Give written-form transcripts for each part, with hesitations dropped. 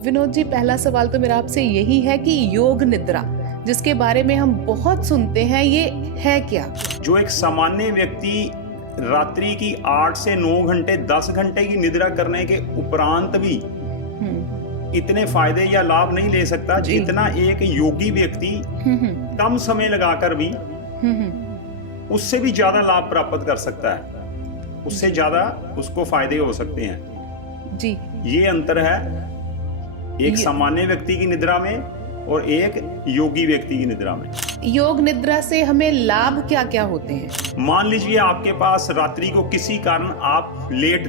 विनोद जी, पहला सवाल तो मेरा आपसे यही है कि योग निद्रा जिसके बारे में हम बहुत सुनते हैं, ये है क्या? जो एक सामान्य व्यक्ति रात्रि की 8 से 9 घंटे 10 घंटे की निद्रा करने के उपरांत भी इतने फायदे या लाभ नहीं ले सकता जितना एक योगी व्यक्ति कम समय लगाकर भी उससे भी ज्यादा लाभ प्राप्त कर सकता है, उससे ज्यादा उसको फायदे हो सकते हैं जी। ये अंतर है एक सामान्य व्यक्ति की निद्रा में और एक योगी व्यक्ति की निद्रा में। योग निद्रा से हमें लाभ क्या क्या होते हैं? मान लीजिए आपके पास रात्रि को किसी कारण आप लेट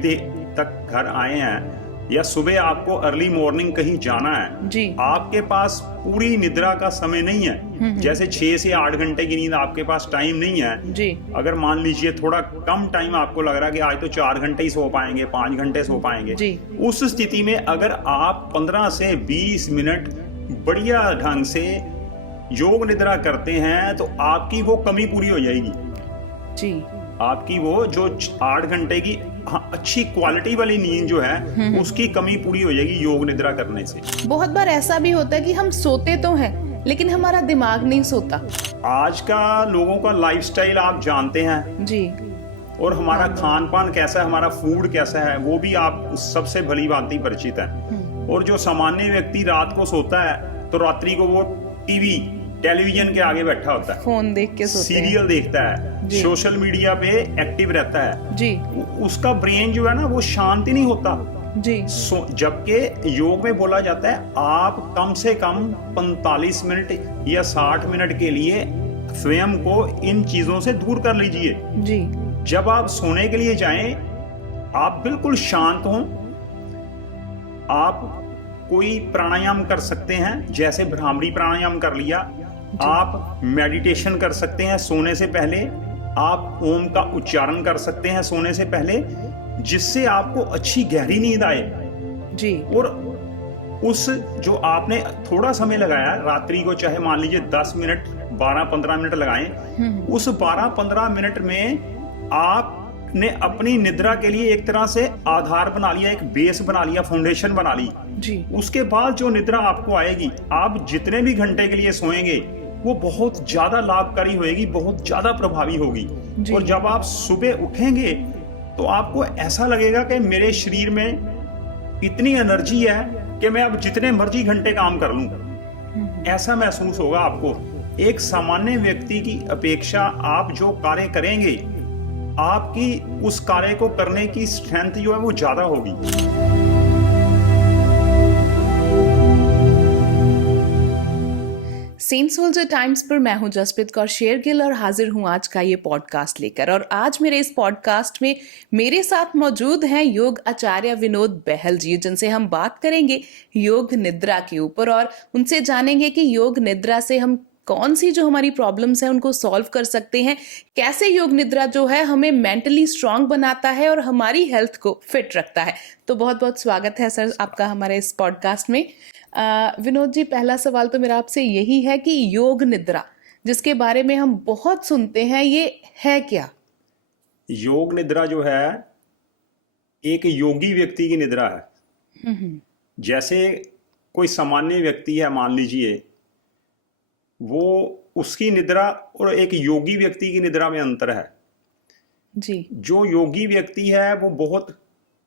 तक घर आए हैं या सुबह आपको अर्ली मॉर्निंग कहीं जाना है जी। आपके पास पूरी निद्रा का समय नहीं है, जैसे 6 से 8 घंटे की नींद आपके पास टाइम नहीं है जी। अगर मान लीजिए थोड़ा कम टाइम आपको लग रहा है कि आज तो 4 घंटे ही सो पाएंगे, 5 घंटे सो पाएंगे जी। उस स्थिति में अगर आप 15 से 20 मिनट बढ़िया ढंग से योग निद्रा करते हैं तो आपकी वो कमी पूरी हो जाएगी जी। आपकी वो जो 8 घंटे की अच्छी क्वालिटी वाली नींद जो है उसकी कमी पूरी हो जाएगी योग निद्रा करने से। बहुत बार ऐसा भी होता है कि हम सोते तो हैं लेकिन हमारा दिमाग नहीं सोता। आज का लोगों का लाइफस्टाइल आप जानते हैं जी। और हमारा खान पान कैसा है, हमारा फूड कैसा है, वो भी आप सबसे भली भांति परिचित हैं। और जो सामान्य व्यक्ति रात को सोता है तो रात्रि को वो टीवी टेलीविजन के आगे बैठा होता है, फोन देख के सोते हैं, सीरियल देखता है, सोशल मीडिया पे एक्टिव रहता है जी। उसका ब्रेन जो है ना वो शांत ही नहीं होता जी। जबकि योग में बोला जाता है आप कम से कम 45 मिनट या 60 मिनट के लिए स्वयं को इन चीजों से दूर कर लीजिए जी। जब आप सोने के लिए जाएं आप बिल्कुल शांत हों, आप कोई प्राणायाम कर सकते हैं, जैसे भ्रामरी प्राणायाम कर लिया, आप मेडिटेशन कर सकते हैं सोने से पहले, आप ओम का उच्चारण कर सकते हैं सोने से पहले, जिससे आपको अच्छी गहरी नींद आए जी। और उस जो आपने थोड़ा समय लगाया रात्रि को, चाहे मान लीजिए 10 मिनट 12-15 मिनट लगाएं, उस 12-15 मिनट में आपने अपनी निद्रा के लिए एक तरह से आधार बना लिया, एक बेस बना लिया, फाउंडेशन बना ली जी। उसके बाद जो निद्रा आपको आएगी, आप जितने भी घंटे के लिए सोएंगे वो बहुत ज्यादा लाभकारी होगी, बहुत ज्यादा प्रभावी होगी। और जब आप सुबह उठेंगे तो आपको ऐसा लगेगा कि मेरे शरीर में इतनी एनर्जी है कि मैं अब जितने मर्जी घंटे काम कर लूं, ऐसा महसूस होगा आपको। एक सामान्य व्यक्ति की अपेक्षा आप जो कार्य करेंगे आपकी उस कार्य को करने की स्ट्रेंथ जो है वो ज्यादा होगी। सेंट सोल्जर टाइम्स पर मैं हूं जसप्रीत कौर शेरगिल और हाजिर हूं आज का ये पॉडकास्ट लेकर। और आज मेरे इस पॉडकास्ट में मेरे साथ मौजूद हैं योग आचार्य विनोद बहल जी, जिनसे हम बात करेंगे योग निद्रा के ऊपर और उनसे जानेंगे कि योग निद्रा से हम कौन सी जो हमारी प्रॉब्लम्स हैं उनको सॉल्व कर सकते हैं, कैसे योग निद्रा जो है हमें मेंटली स्ट्रांग बनाता है और हमारी हेल्थ को फिट रखता है। तो बहुत बहुत स्वागत है सर आपका हमारे इस पॉडकास्ट में। विनोद जी, पहला सवाल तो मेरा आपसे यही है कि योग निद्रा जिसके बारे में हम बहुत सुनते हैं, ये है क्या? योग निद्रा जो है एक योगी व्यक्ति की निद्रा है। जैसे कोई सामान्य व्यक्ति है, मान लीजिए, वो उसकी निद्रा और एक योगी व्यक्ति की निद्रा में अंतर है जी। जो योगी व्यक्ति है वो बहुत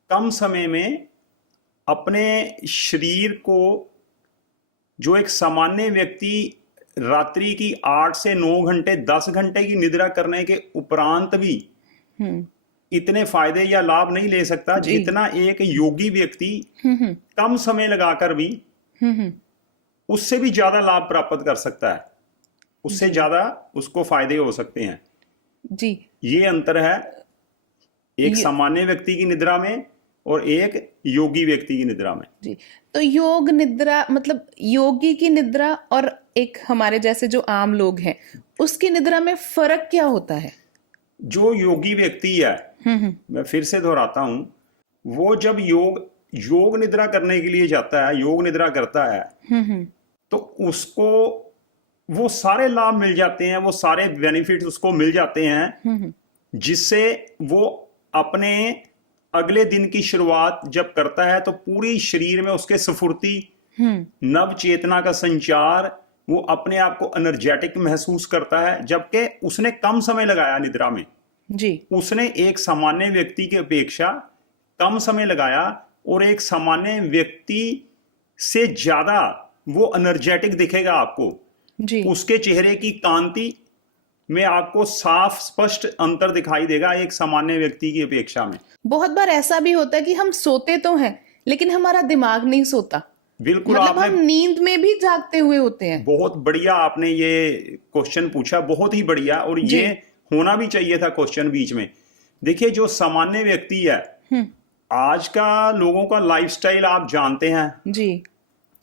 कम समय में अपने शरीर को, जो एक सामान्य व्यक्ति रात्रि की 8 से 9 घंटे 10 घंटे की निद्रा करने के उपरांत भी इतने फायदे या लाभ नहीं ले सकता जितना एक योगी व्यक्ति कम समय लगाकर भी उससे भी ज्यादा लाभ प्राप्त कर सकता है, उससे ज्यादा उसको फायदे हो सकते हैं जी। ये अंतर है एक सामान्य व्यक्ति की निद्रा में और एक योगी व्यक्ति की निद्रा में। जी। तो योग निद्रा मतलब योगी की निद्रा और एक हमारे जैसे जो आम लोग हैं उसकी निद्रा में फर्क क्या होता है? जो योगी व्यक्ति है, मैं फिर से दोहराता हूं, वो जब योग निद्रा करने के लिए जाता है, योग निद्रा करता है, तो उसको वो सारे लाभ मिल जाते हैं, वो सारे बेनिफिट्स उसको मिल जाते हैं, जिससे वो अपने अगले दिन की शुरुआत जब करता है तो पूरी शरीर में उसके स्फूर्ति नव चेतना का संचार, वो अपने आप को एनर्जेटिक महसूस करता है, जबकि उसने कम समय लगाया निद्रा में जी। उसने एक सामान्य व्यक्ति की अपेक्षा कम समय लगाया और एक सामान्य व्यक्ति से ज्यादा वो एनर्जेटिक दिखेगा आपको जी। उसके चेहरे की कांति में आपको साफ स्पष्ट अंतर दिखाई देगा एक सामान्य व्यक्ति की अपेक्षा में। बहुत बार ऐसा भी होता है कि हम सोते तो हैं लेकिन हमारा दिमाग नहीं सोता। बिल्कुल, मतलब आपने हम नींद में भी जागते हुए होते हैं। बहुत बढ़िया आपने ये क्वेश्चन पूछा, बहुत ही बढ़िया, और ये होना भी चाहिए था क्वेश्चन बीच में। देखिए, जो सामान्य व्यक्ति है, आज का लोगों का लाइफस्टाइल आप जानते हैं जी।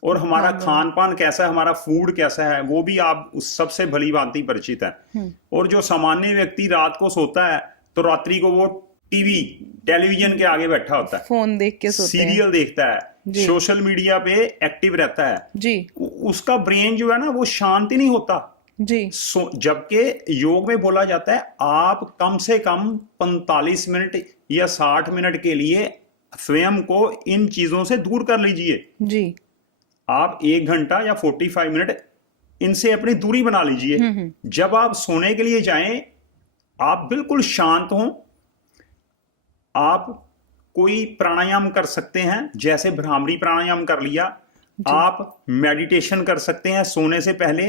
और हमारा खान पान कैसा है, हमारा फूड कैसा है, वो भी आप उस सबसे भली भांति परिचित है। और जो सामान्य व्यक्ति रात को सोता है तो रात्रि को वो टेलीविजन के आगे बैठा होता है, फोन देख के सोते हैं, सीरियल देखता है, सोशल मीडिया पे एक्टिव रहता है जी। उसका ब्रेन जो है ना वो शांति नहीं होता जी। जबकि योग में बोला जाता है आप कम से कम 45 मिनट या 60 मिनट के लिए स्वयं को इन चीजों से दूर कर लीजिए जी। आप 1 घंटा या 45 मिनट इनसे अपनी दूरी बना लीजिए। जब आप सोने के लिए जाएं, आप बिल्कुल शांत हों। आप कोई प्राणायाम कर सकते हैं, जैसे भ्रामरी प्राणायाम कर लिया। आप मेडिटेशन कर सकते हैं सोने से पहले।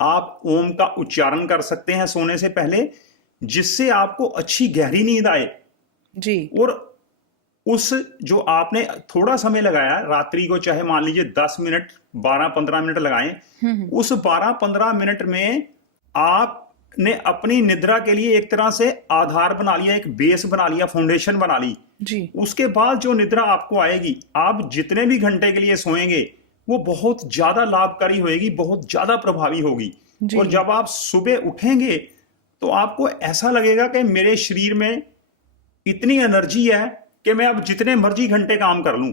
आप ओम का उच्चारण कर सकते हैं सोने से पहले, जिससे आपको अच्छी गहरी नींद आए जी। और उस जो आपने थोड़ा समय लगाया रात्रि को, चाहे मान लीजिए 10 मिनट 12-15 मिनट लगाएं, उस 12-15 मिनट में आपने अपनी निद्रा के लिए एक तरह से आधार बना लिया, एक बेस बना लिया, फाउंडेशन बना ली जी। उसके बाद जो निद्रा आपको आएगी, आप जितने भी घंटे के लिए सोएंगे वो बहुत ज्यादा लाभकारी होगी, बहुत ज्यादा प्रभावी होगी। और जब आप सुबह उठेंगे तो आपको ऐसा लगेगा कि मेरे शरीर में इतनी एनर्जी है कि मैं अब जितने मर्जी घंटे काम कर लूं,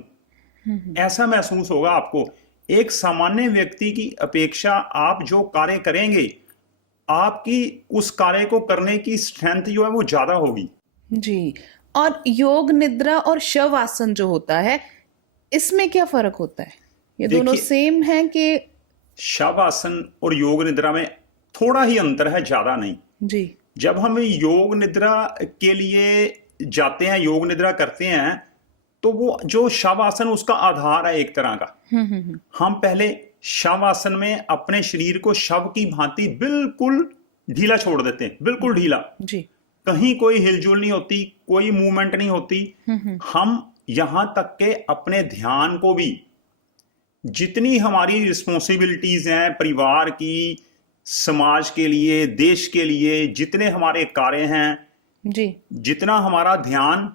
ऐसा महसूस होगा आपको। एक सामान्य व्यक्ति की अपेक्षा आप जो कार्य करेंगे, आपकी उस कार्य को करने की स्ट्रेंथ जो है वो ज्यादा होगी जी। और योग निद्रा और शव आसन जो होता है, इसमें क्या फर्क होता है? ये दोनों सेम है कि? शव आसन और योग निद्रा में थोड़ा ही अंतर है, ज्यादा नहीं जी। जब हम योग निद्रा के लिए जाते हैं, योग निद्रा करते हैं, तो वो जो शव आसन उसका आधार है एक तरह का। हम पहले शव आसन में अपने शरीर को शव की भांति बिल्कुल ढीला छोड़ देते हैं, बिल्कुल ढीला जी। कहीं कोई हिलजुल नहीं होती, कोई मूवमेंट नहीं होती। हम यहां तक के अपने ध्यान को भी, जितनी हमारी रिस्पॉन्सिबिलिटीज हैं परिवार की, समाज के लिए, देश के लिए, जितने हमारे कार्य हैं जी, जितना हमारा ध्यान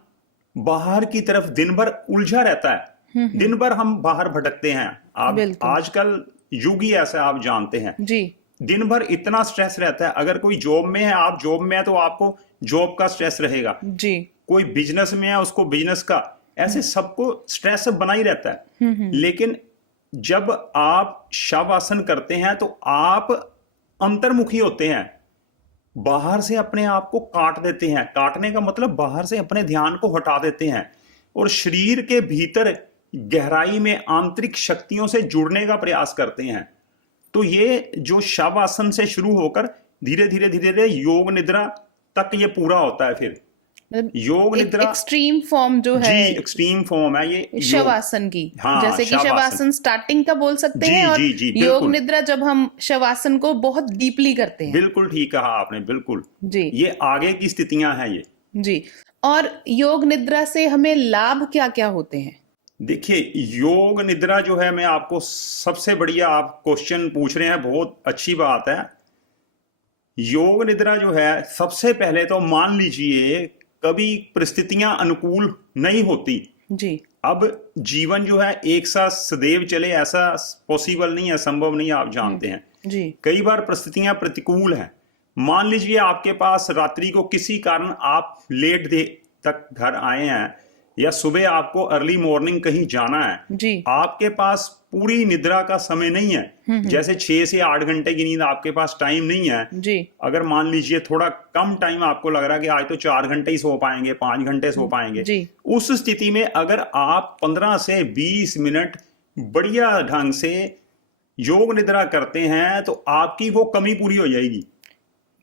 बाहर की तरफ दिन भर उलझा रहता है, दिन भर हम बाहर भटकते हैं। आप आजकल युग ही ऐसा, आप जानते हैं जी। दिन भर इतना स्ट्रेस रहता है। अगर कोई जॉब में है, आप जॉब में है तो आपको जॉब का स्ट्रेस रहेगा जी। कोई बिजनेस में है, उसको बिजनेस का, ऐसे सबको स्ट्रेस बना ही रहता है। लेकिन जब आप शव आसन करते हैं तो आप अंतर्मुखी होते हैं, बाहर से अपने आप को काट देते हैं। काटने का मतलब बाहर से अपने ध्यान को हटा देते हैं और शरीर के भीतर गहराई में आंतरिक शक्तियों से जुड़ने का प्रयास करते हैं। तो ये जो शव आसन से शुरू होकर धीरे धीरे धीरे धीरे योग निद्रा तक ये पूरा होता है। फिर योग निद्रा एक्सट्रीम फॉर्म जो है जी, एक्सट्रीम फॉर्म है ये शवासन की। जैसे कि शवासन स्टार्टिंग का बोल सकते हैं और योग निद्रा जब हम शवासन को बहुत डीपली करते हैं। बिल्कुल ठीक कहा आपने, बिल्कुल जी। ये आगे की स्थितियां हैं ये जी। और योग निद्रा से हमें लाभ क्या क्या होते हैं? देखिए, योग निद्रा जो है, मैं आपको सबसे बढ़िया आप क्वेश्चन पूछ रहे हैं, बहुत अच्छी बात है। योग निद्रा जो है, सबसे पहले तो मान लीजिए कभी परिस्थितियां अनुकूल नहीं होती जी। अब जीवन जो है एक साथ सदैव चले, ऐसा पॉसिबल नहीं है, संभव नहीं है, आप जानते हैं जी। कई बार परिस्थितियां प्रतिकूल हैं। मान लीजिए आपके पास रात्रि को किसी कारण आप लेट तक घर आए हैं, या सुबह आपको अर्ली मॉर्निंग कहीं जाना है जी। आपके पास पूरी निद्रा का समय नहीं है, जैसे 6 से 8 घंटे की नींद आपके पास टाइम नहीं है जी। अगर मान लीजिए थोड़ा कम टाइम आपको लग रहा है कि आज तो 4 घंटे ही सो पाएंगे, 5 घंटे सो पाएंगे जी। उस स्थिति में अगर आप 15 से 20 मिनट बढ़िया ढंग से योग निद्रा करते हैं तो आपकी वो कमी पूरी हो जाएगी।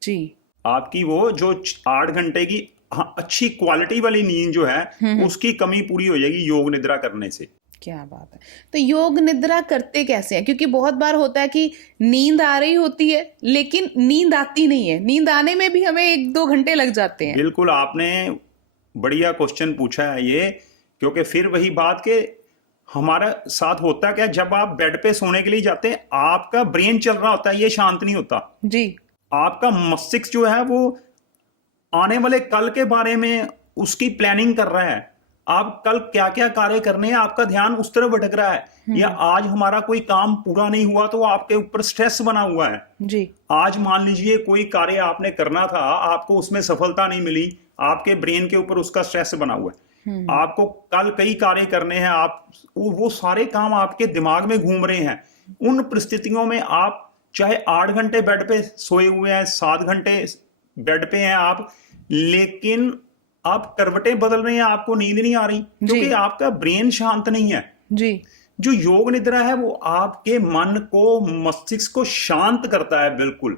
जी। आपकी वो जो 8 घंटे की अच्छी क्वालिटी वाली नींद जो है उसकी कमी पूरी हो जाएगी योग निद्रा करने से। क्या बात है। तो योग निद्रा करते कैसे हैं? क्योंकि बहुत बार होता है कि नींद आ रही होती है लेकिन नींद आती नहीं है, नींद आने में भी हमें 1-2 घंटे लग जाते हैं। बिल्कुल, आपने बढ़िया क्वेश्चन पूछा है ये, क्योंकि फिर वही बात के हमारा साथ होता क्या, जब आप बेड पे सोने के लिए जाते हैं आपका ब्रेन चल रहा होता है, ये शांत नहीं होता जी। आपका मस्तिष्क जो है वो आने वाले कल के बारे में उसकी प्लानिंग कर रहा है। आप कल क्या क्या कार्य करने हैं, आपका ध्यान उस तरफ भटक रहा है। या आज हमारा कोई काम पूरा नहीं हुआ तो आपके ऊपर स्ट्रेस बना हुआ है जी। आज मान लीजिए कोई कार्य आपने करना था, आपको उसमें सफलता नहीं मिली, आपके ब्रेन के ऊपर उसका स्ट्रेस बना हुआ है। आपको कल कई कार्य करने हैं, आप वो सारे काम आपके दिमाग में घूम रहे हैं। उन परिस्थितियों में आप चाहे 8 घंटे बेड पे सोए हुए हैं, 7 घंटे बेड पे हैं आप, लेकिन आप करवटें बदल रहे हैं, आपको नींद नहीं आ रही क्योंकि आपका ब्रेन शांत नहीं है। जी। जो योग निद्रा है वो आपके मन को, मस्तिष्क को शांत करता है। बिल्कुल,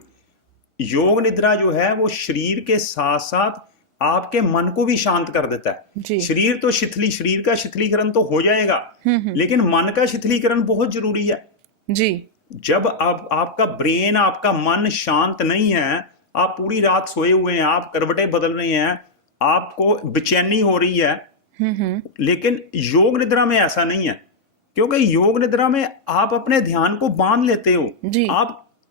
योग निद्रा जो है वो शरीर के साथ साथ आपके मन को भी शांत कर देता है। शरीर तो शरीर का शिथिलीकरण तो हो जाएगा, लेकिन मन का शिथिलीकरण बहुत जरूरी है। जी। जब आपका ब्रेन, आपका मन शांत नहीं है, आप पूरी रात सोए हुए हैं, आप करवटें बदल रहे हैं, आपको बेचैनी हो रही है, लेकिन योग निद्रा में ऐसा नहीं है, क्योंकि योग निद्रा में आप अपने ध्यान को बांध लेते हो।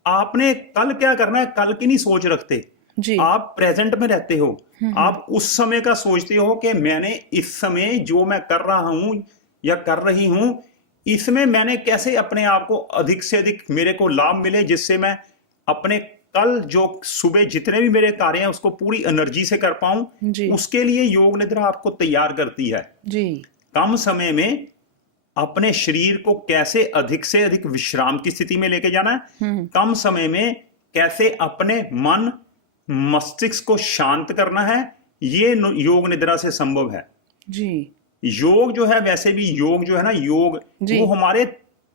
आपने कल क्या करना है, कल की नहीं सोच रखते जी। आप प्रेजेंट में रहते हो। आप उस समय का सोचते हो कि मैंने इस समय जो मैं कर रहा हूं या कर रही हूं, इसमें मैंने कैसे अपने आप को अधिक से अधिक मेरे को लाभ मिले, जिससे मैं अपने कल जो सुबह जितने भी मेरे कार्य हैं उसको पूरी एनर्जी से कर पाऊं। उसके लिए योग निद्रा आपको तैयार करती है जी। कम समय में अपने शरीर को कैसे अधिक से अधिक विश्राम की स्थिति में लेके जाना है, कम समय में कैसे अपने मन मस्तिष्क को शांत करना है, ये योग निद्रा से संभव है जी। योग जो है, वैसे भी योग जो है ना, योग वो हमारे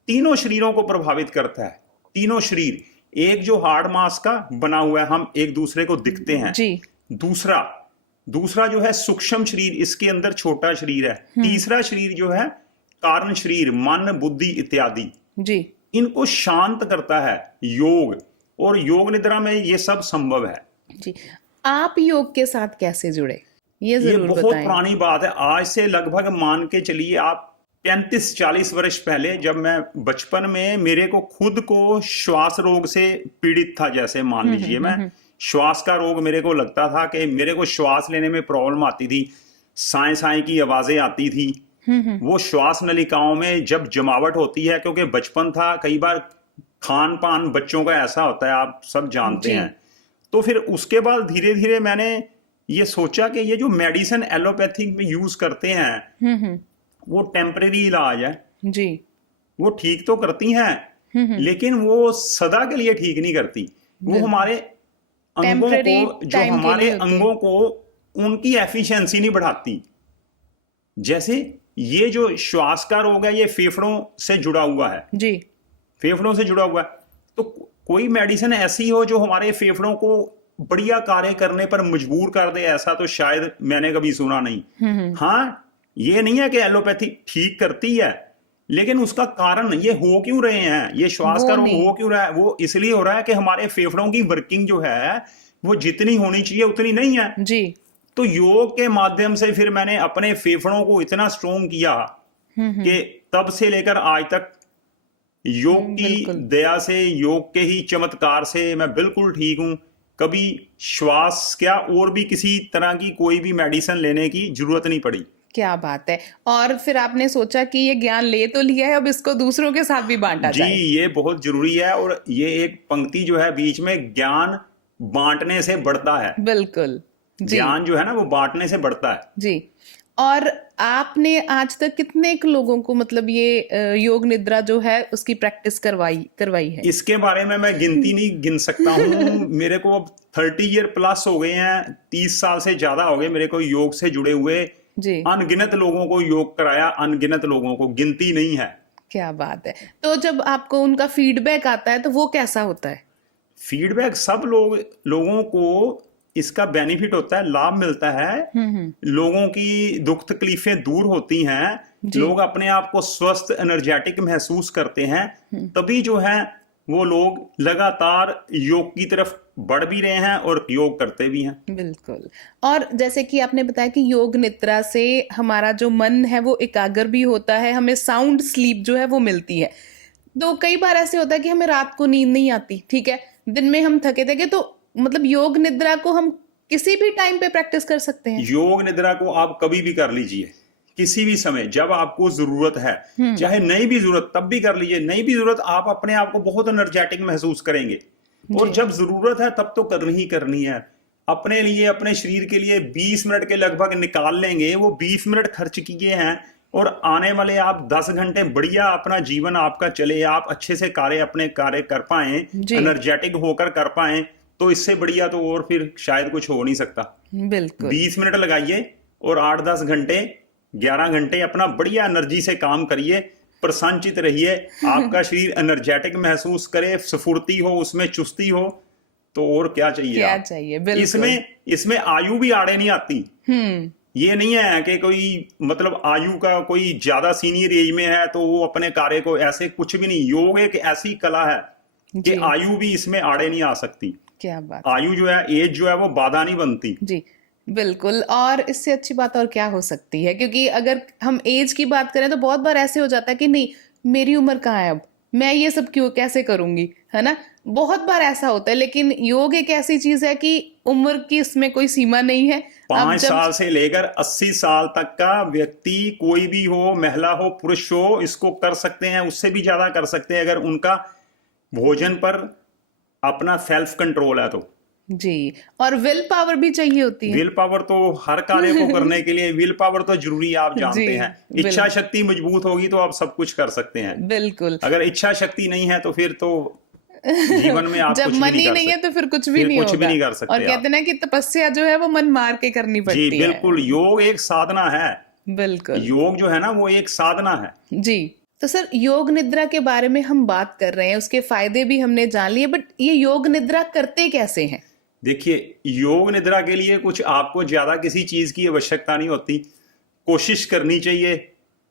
तीनों शरीरों को प्रभावित करता है। तीनों शरीर, एक जो हार्ड मास का बना हुआ है, हम एक दूसरे को दिखते हैं जी। दूसरा जो है सूक्ष्म शरीर, इसके अंदर छोटा शरीर है। तीसरा शरीर जो है कारण शरीर, मन, बुद्धि इत्यादि जी, इनको शांत करता है योग, और योग निद्रा में ये सब संभव है जी। आप योग के साथ कैसे जुड़े, ये जरूर बहुत बताएं। पुरानी बात है, आज से लगभग मान के चलिए आप 35-40 वर्ष पहले, जब मैं बचपन में मेरे को खुद को श्वास रोग से पीड़ित था। जैसे मान लीजिए मैं श्वास का रोग, मेरे को लगता था कि मेरे को श्वास लेने में प्रॉब्लम आती थी, साए साए की आवाजें आती थी। वो श्वास नलिकाओं में जब जमावट होती है, क्योंकि बचपन था, कई बार खान पान बच्चों का ऐसा होता है, आप सब जानते हैं। तो फिर उसके बाद धीरे धीरे मैंने ये सोचा कि ये जो मेडिसिन एलोपैथिक में यूज करते हैं वो टेम्परेरी इलाज है जी, वो ठीक तो करती हैं लेकिन वो सदा के लिए ठीक नहीं करती। वो हमारे अंगों को, जो हमारे अंगों को, उनकी एफिशिएंसी नहीं बढ़ाती। जैसे ये जो श्वास का रोग है, ये फेफड़ों से जुड़ा हुआ है जी, फेफड़ों से जुड़ा हुआ है। तो कोई मेडिसिन ऐसी हो जो हमारे फेफड़ों को बढ़िया कार्य करने पर मजबूर कर दे, ऐसा तो शायद मैंने कभी सुना नहीं। हाँ, ये नहीं है कि एलोपैथी ठीक करती है, लेकिन उसका कारण ये हो क्यों रहे हैं, ये श्वास का रोग हो क्यों रहा है, वो इसलिए हो रहा है कि हमारे फेफड़ों की वर्किंग जो है वो जितनी होनी चाहिए उतनी नहीं है जी। तो योग के माध्यम से फिर मैंने अपने फेफड़ों को इतना स्ट्रोंग किया कि तब से लेकर आज तक योग की दया से, योग के ही चमत्कार से मैं बिल्कुल ठीक हूं। कभी श्वास क्या और भी किसी तरह की कोई भी मेडिसिन लेने की जरूरत नहीं पड़ी। क्या बात है। और फिर आपने सोचा कि ये ज्ञान ले तो लिया है, अब इसको दूसरों के साथ भी बांटा जाए। जी, ये बहुत जरूरी है, और ये एक पंक्ति जो है बीच में, ज्ञान बांटने से बढ़ता है। बिल्कुल, ज्ञान जो है ना वो बांटने से बढ़ता है जी। और आपने आज तक कितने लोगों को, मतलब ये योग निद्रा जो है उसकी प्रैक्टिस करवाई है? इसके बारे में मैं गिनती नहीं गिन सकता हूँ। मेरे को अब 30 ईयर प्लस हो गए हैं, 30 साल से ज्यादा हो गए मेरे को योग से जुड़े हुए जी। अनगिनत लोगों को योग कराया, अनगिनत लोगों को, गिनती नहीं है। क्या बात है। तो जब आपको उनका फीडबैक आता है तो वो कैसा होता है? फीडबैक सब लोगों को इसका बेनिफिट होता है, लाभ मिलता है। लोगों की दुख तकलीफें दूर होती हैं, जी। लोग अपने आप को स्वस्थ एनर्जेटिक महसूस करते हैं, तभी जो है वो लोग लगातार योग की तरफ बढ़ भी रहे हैं और योग करते भी हैं। बिल्कुल। और जैसे कि आपने बताया कि योग निद्रा से हमारा जो मन है वो एकाग्र भी होता है, हमें साउंड स्लीप जो है वो मिलती है। तो कई बार ऐसे होता है कि हमें रात को नींद नहीं आती, ठीक है, दिन में हम थके थके, तो मतलब योग निद्रा को हम किसी भी टाइम पे प्रैक्टिस कर सकते हैं? योग निद्रा को आप कभी भी कर लीजिए, किसी भी समय, जब आपको जरूरत है। चाहे नहीं भी जरूरत तब भी कर लीजिए, नहीं भी जरूरत आप अपने आप को बहुत एनर्जेटिक महसूस करेंगे। और जब जरूरत है तब तो करनी ही करनी है। अपने लिए, अपने शरीर के लिए 20 मिनट के लगभग निकाल लेंगे, वो 20 मिनट खर्च किए हैं और आने वाले आप 10 घंटे बढ़िया अपना जीवन आपका चले, आप अच्छे से अपने कार्य कर पाए, एनर्जेटिक होकर कर पाए, तो इससे बढ़िया तो और फिर शायद कुछ हो नहीं सकता। बिल्कुल। 20 मिनट लगाइए और 8-10 घंटे, 11 घंटे अपना बढ़िया एनर्जी से काम करिए, प्रसन्नचित रहिए, आपका शरीर एनर्जेटिक महसूस करे, स्फूर्ति हो, उसमें चुस्ती हो, तो और क्या चाहिए? क्या चाहिए? बिल्कुल। इसमें आयु भी आड़े नहीं आती। ये नहीं है कि कोई मतलब आयु का कोई ज्यादा सीनियर एज में है तो वो अपने कार्य को, ऐसे कुछ भी नहीं। योग एक ऐसी कला है कि आयु भी इसमें आड़े नहीं आ सकती। क्या बात। आयु जो है, एज जो है, वो बाधा नहीं बनती। जी बिल्कुल। और इससे अच्छी बात और क्या हो सकती है? क्योंकि अगर हम एज की बात करें तो बहुत बार ऐसे हो जाता है कि नहीं, मेरी उम्र कहाँ है, अब मैं ये सब क्यों कैसे करूंगी, है ना? बहुत बार ऐसा होता है। लेकिन योग एक ऐसी चीज है कि उम्र की इसमें कोई सीमा नहीं है। 5 साल से लेकर 80 साल तक का व्यक्ति, कोई भी हो, महिला हो, पुरुष हो, इसको कर सकते हैं, उससे भी ज्यादा कर सकते हैं अगर उनका भोजन पर अपना सेल्फ कंट्रोल है तो। जी। और विल पावर भी चाहिए होती है। विल पावर तो हर कार्य को करने के लिए विल पावर तो जरूरी है, आप जानते हैं। इच्छा शक्ति मजबूत होगी तो आप सब कुछ कर सकते हैं। बिल्कुल। अगर इच्छा शक्ति नहीं है तो फिर तो जीवन में आप जब कुछ मन ही नहीं है तो फिर कुछ भी नहीं होगा। भी नहीं कर सकते। और कहते हैं ना कि तपस्या जो है वो मन मार के करनी पड़ती है। जी बिल्कुल, योग एक साधना है। बिल्कुल, योग जो है ना वो एक साधना है। जी। तो सर, योग निद्रा के बारे में हम बात कर रहे हैं, उसके फायदे भी हमने जान लिए, बट ये योग निद्रा करते कैसे हैं? देखिए, योग निद्रा के लिए कुछ आपको ज्यादा किसी चीज की आवश्यकता नहीं होती। कोशिश करनी चाहिए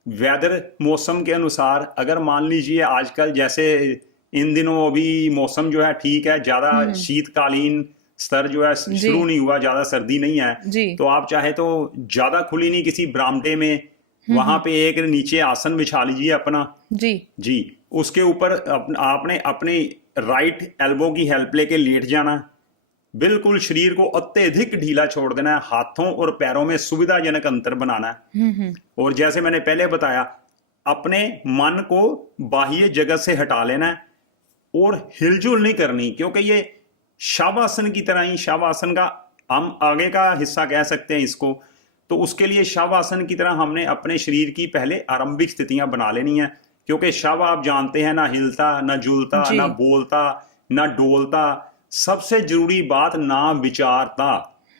वेदर, मौसम के अनुसार। अगर मान लीजिए आजकल जैसे इन दिनों अभी मौसम जो है ठीक है, ज्यादा शीतकालीन स्तर जो है शुरू नहीं हुआ, ज्यादा सर्दी नहीं है, तो आप चाहे तो ज्यादा खुली नहीं किसी बरामदे में, वहां पे एक नीचे आसन बिछा लीजिए अपना। जी उसके ऊपर आपने अपनी राइट एल्बो की हेल्प लेके लेट जाना। बिल्कुल शरीर को अत्यधिक ढीला छोड़ देना है, हाथों और पैरों में सुविधाजनक अंतर बनाना है। और जैसे मैंने पहले बताया, अपने मन को बाह्य जगत से हटा लेना है और हिलजुल नहीं करनी, क्योंकि ये शवासन की तरह ही, शवासन का हम आगे का हिस्सा कह सकते हैं इसको, तो उसके लिए शवासन की तरह हमने अपने शरीर की पहले आरंभिक स्थितियां बना लेनी है। क्योंकि शव आप जानते हैं, ना हिलता, ना जुलता, ना बोलता, ना डोलता, सबसे जरूरी बात ना विचारता।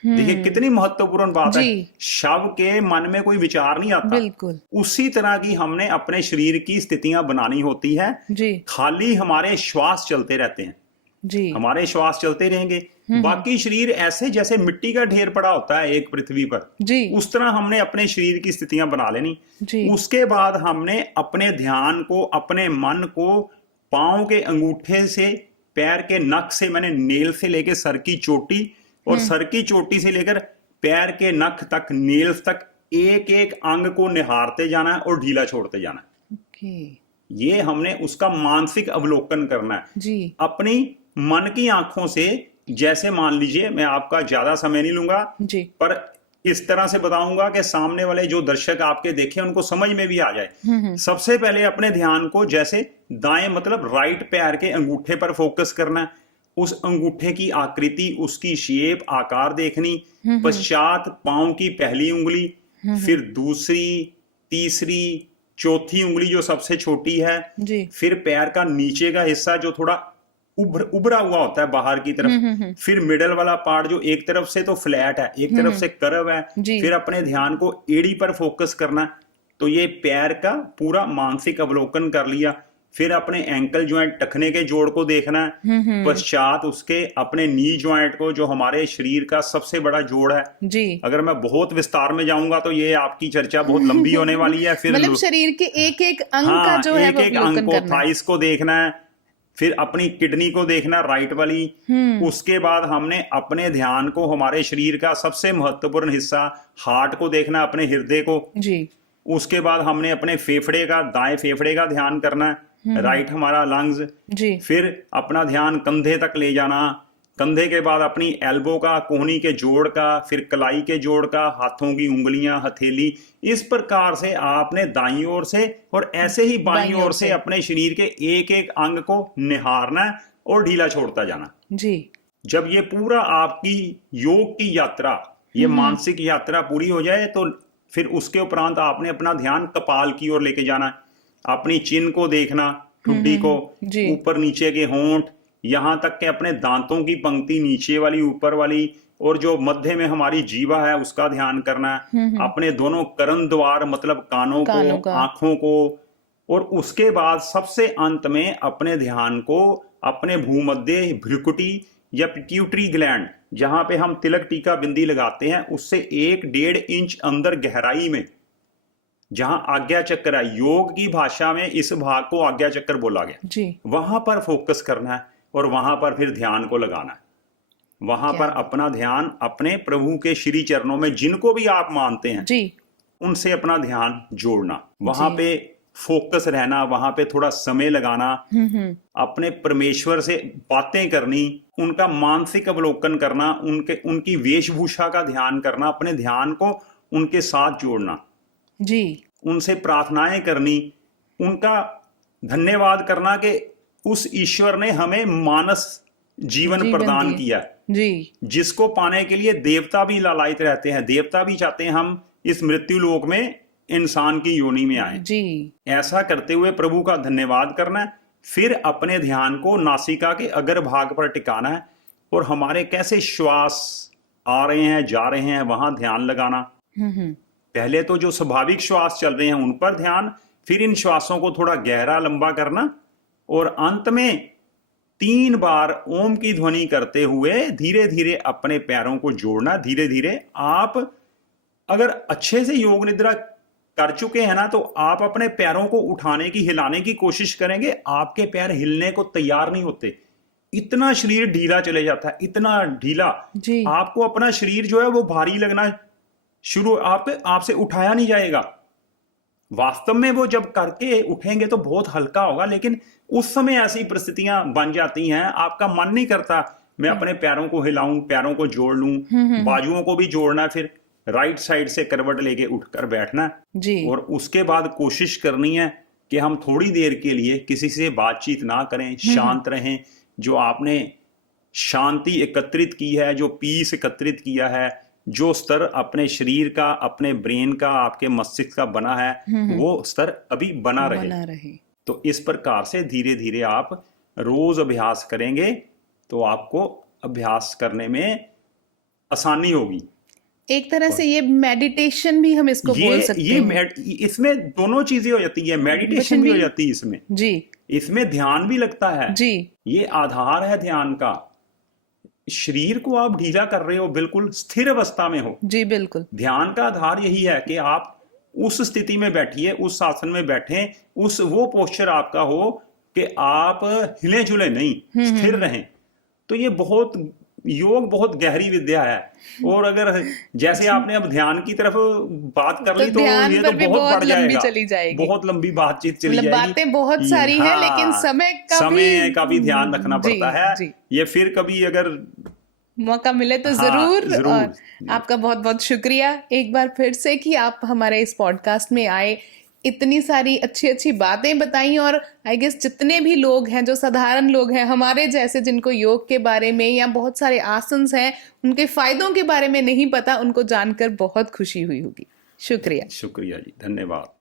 देखिए कितनी महत्वपूर्ण बात है, शव के मन में कोई विचार नहीं आता। बिल्कुल। उसी तरह की हमने अपने शरीर की स्थितियां बनानी होती है। खाली हमारे श्वास चलते रहते हैं, हमारे श्वास चलते रहेंगे, बाकी शरीर ऐसे जैसे मिट्टी का ढेर पड़ा होता है एक पृथ्वी पर, उस तरह हमने अपने शरीर की स्थितियां बना लेनी। उसके बाद हमने अपने ध्यान को, अपने मन को पांव के अंगूठे से, पैर के नख से, मैंने नेल से लेकर सर की चोटी, और सर की चोटी से लेकर पैर के नख तक, नेल्स तक, एक एक अंग को निहारते जाना है और ढीला छोड़ते जाना है। ये हमने उसका मानसिक अवलोकन करना है अपनी मन की आंखों से। जैसे मान लीजिए, मैं आपका ज्यादा समय नहीं लूंगा, पर इस तरह से बताऊंगा कि सामने वाले जो दर्शक आपके देखें उनको समझ में भी आ जाए। सबसे पहले अपने ध्यान को जैसे दाएं मतलब राइट पैर के अंगूठे पर फोकस करना है, उस अंगूठे की आकृति, उसकी शेप, आकार देखनी। पश्चात पांव की पहली उंगली, फिर दूसरी, तीसरी, चौथी उंगली जो सबसे छोटी है, फिर पैर का नीचे का हिस्सा जो थोड़ा उभरा हुआ होता है बाहर की तरफ, फिर मिडल वाला पार्ट जो एक तरफ से तो फ्लैट है, एक तरफ से कर्व है। फिर अपने ध्यान को एड़ी पर फोकस करना, तो ये पैर का पूरा मानसिक अवलोकन कर लिया। फिर अपने एंकल ज्वाइंट, टखने के जोड़ को देखना है। पश्चात उसके अपने नी ज्वाइंट को, जो हमारे शरीर का सबसे बड़ा जोड़ है जी। अगर मैं बहुत विस्तार में जाऊंगा तो ये आपकी चर्चा बहुत लंबी होने वाली है। फिर मतलब शरीर के एक एक अंग हाँ, का जो है एक वो एक अवलोकन अंग को, करना है। थाइस को देखना है। फिर अपनी किडनी को देखना, राइट वाली। उसके बाद हमने अपने ध्यान को हमारे शरीर का सबसे महत्वपूर्ण हिस्सा हार्ट को देखना, अपने हृदय को जी। उसके बाद हमने अपने फेफड़े का, दाएं फेफड़े का ध्यान करना है, राइट हमारा लंग्स। जी। फिर अपना ध्यान कंधे तक ले जाना, कंधे के बाद अपनी एल्बो का, कोहनी के जोड़ का, फिर कलाई के जोड़ का, हाथों की उंगलियां, हथेली। इस प्रकार से आपने दाईं ओर से और ऐसे ही बाईं ओर से अपने शरीर के एक एक अंग को निहारना है और ढीला छोड़ता जाना जी। जब ये पूरा आपकी योग की यात्रा, ये मानसिक यात्रा पूरी हो जाए तो फिर उसके उपरांत आपने अपना ध्यान कपाल की ओर लेके जाना है। अपनी चिन को देखना, ठुड्डी को, ऊपर नीचे के होंठ, यहां तक के अपने दांतों की पंक्ति, नीचे वाली, ऊपर वाली, और जो मध्य में हमारी जीवा है उसका ध्यान करना है। अपने दोनों कर्ण द्वार मतलब कानों को, आंखों को, और उसके बाद सबसे अंत में अपने ध्यान को अपने भूमध्य भ्रुकुटी या पिट्यूटरी ग्लैंड, जहां पे हम तिलक टीका बिंदी लगाते हैं, उससे 1-1.5 इंच अंदर गहराई में जहां आज्ञा चक्र है, योग की भाषा में इस भाग को आज्ञा चक्र बोला गया जी। वहां पर फोकस करना है और वहां पर फिर ध्यान को लगाना है। वहां पर अपना ध्यान अपने प्रभु के श्री चरणों में, जिनको भी आप मानते हैं जी, उनसे अपना ध्यान जोड़ना, वहां पे फोकस रहना, वहां पे थोड़ा समय लगाना, अपने परमेश्वर से बातें करनी, उनका मानसिक अवलोकन करना, उनकी वेशभूषा का ध्यान करना, अपने ध्यान को उनके साथ जोड़ना जी, उनसे प्रार्थनाएं करनी, उनका धन्यवाद करना कि उस ईश्वर ने हमें मानस जीवन प्रदान किया जी, जिसको पाने के लिए देवता भी लालायित रहते हैं, देवता भी चाहते हैं हम इस मृत्यु लोक में इंसान की योनि में आए जी। ऐसा करते हुए प्रभु का धन्यवाद करना है। फिर अपने ध्यान को नासिका के अग्र भाग पर टिकाना है और हमारे कैसे श्वास आ रहे हैं, जा रहे हैं, वहां ध्यान लगाना। पहले तो जो स्वाभाविक श्वास चल रहे हैं उन पर ध्यान, फिर इन श्वासों को थोड़ा गहरा लंबा करना और अंत में 3 बार ओम की ध्वनि करते हुए धीरे धीरे अपने पैरों को जोड़ना। धीरे धीरे आप अगर अच्छे से योग निद्रा कर चुके हैं ना, तो आप अपने पैरों को उठाने की, हिलाने की कोशिश करेंगे, आपके पैर हिलने को तैयार नहीं होते, इतना शरीर ढीला चले जाता है, इतना ढीला जी। आपको अपना शरीर जो है वो भारी लगना शुरू, आपसे उठाया नहीं जाएगा। वास्तव में वो जब करके उठेंगे तो बहुत हल्का होगा, लेकिन उस समय ऐसी परिस्थितियां बन जाती हैं, आपका मन नहीं करता मैं अपने पैरों को हिलाऊं, पैरों को जोड़ लूं, बाजुओं को भी जोड़ना, फिर राइट साइड से करवट लेके उठकर बैठना जी। और उसके बाद कोशिश करनी है कि हम थोड़ी देर के लिए किसी से बातचीत ना करें, शांत रहें। जो आपने शांति एकत्रित की है, जो पीस एकत्रित किया है, जो स्तर अपने शरीर का, अपने ब्रेन का, आपके मस्तिष्क का बना है, वो स्तर अभी बना रहे। तो इस प्रकार से धीरे धीरे आप रोज अभ्यास करेंगे तो आपको अभ्यास करने में आसानी होगी। एक तरह से ये मेडिटेशन भी हम इसको बोल सकते हैं। इसमें दोनों चीजें हो जाती है, मेडिटेशन भी हो जाती है इसमें जी, इसमें ध्यान भी लगता है जी। ये आधार है ध्यान का। शरीर को आप ढीला कर रहे हो, बिल्कुल स्थिर अवस्था में हो जी, बिल्कुल। ध्यान का आधार यही है कि आप उस स्थिति में बैठिए, उस आसन में बैठे, वो पोस्चर आपका हो कि आप हिले जुले नहीं, स्थिर रहें। तो ये योग बहुत गहरी विद्या है। और अगर जैसे आपने अब ध्यान की तरफ बात कर ली तो ये तो बहुत बढ़ जाएगा, चली जाएगी, बहुत लंबी बातचीत चली जाएगी, बातें बहुत सारी हैं, लेकिन समय का भी ध्यान रखना पड़ता है। ये फिर कभी अगर मौका मिले तो जरूर। और आपका बहुत बहुत शुक्रिया एक बार फिर से कि आप हमारे इस पॉडकास्ट में आए, इतनी सारी अच्छी अच्छी बातें बताई। और आई गेस जितने भी लोग हैं, जो साधारण लोग हैं हमारे जैसे, जिनको योग के बारे में या बहुत सारे आसन्स हैं उनके फायदों के बारे में नहीं पता, उनको जानकर बहुत खुशी हुई होगी। शुक्रिया। शुक्रिया जी, धन्यवाद।